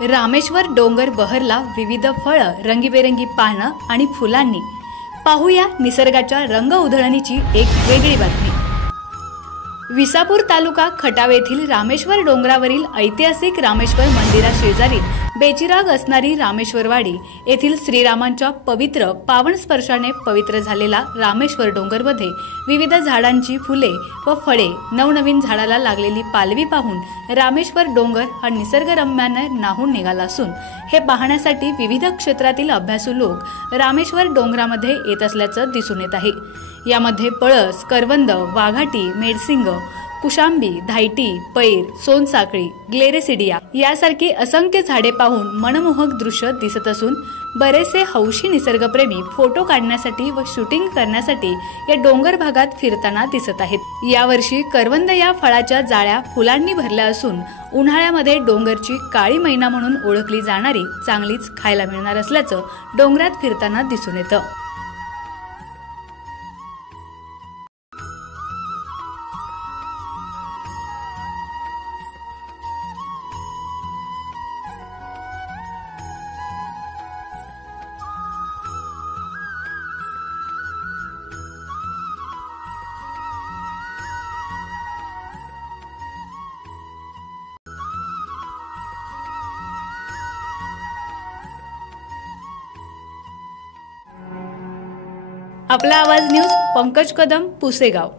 रामेश्वर डोंगर बहरला विविध फळं, रंगीबेरंगी पानं आणि फुलांनी। पाहूया निसर्गाच्या रंग उधळणीची एक वेगळी बातमी। विसापूर तालुका खटाव येथील रामेश्वर डोंगरावरील ऐतिहासिक रामेश्वर मंदिरा शेजारी बेचिराग असणारी रामेश्वरवाडी येथील श्रीरामांच्या पवित्र पावन स्पर्शाने पवित्र झालेला रामेश्वर डोंगरमध्ये विविध झाडांची फुले व फळे, नवनवीन झाडाला लागलेली पालवी पाहून रामेश्वर डोंगर हा निसर्गरम्याने न्हाऊन निघाला असून हे पाहण्यासाठी विविध क्षेत्रातील अभ्यासू लोक रामेश्वर डोंगरामध्ये येत असल्याचं दिसून येत आहे। यामध्ये पळस, करवंद, वाघाटी, मेडसिंग, कुशांबी, धायटी, पैर, सोनसाखळी, ग्लेरेसिडिया यासारखी असंख्य झाडे पाहून मनमोहक दृश्य दिसत असून बरेचसे हौशी निसर्गप्रेमी फोटो काढण्यासाठी व शूटिंग करण्यासाठी या डोंगर भागात फिरताना दिसत आहेत। यावर्षी करवंद या फळाच्या जाळ्या फुलांनी भरल्या असून उन्हाळ्यामध्ये डोंगरची काळी मैना म्हणून ओळखली जाणारी चांगलीच खायला मिळणार असल्याचं डोंगरात फिरताना दिसून येतं। आपला आवाज न्यूज, पंकज कदम, पुसेगाव।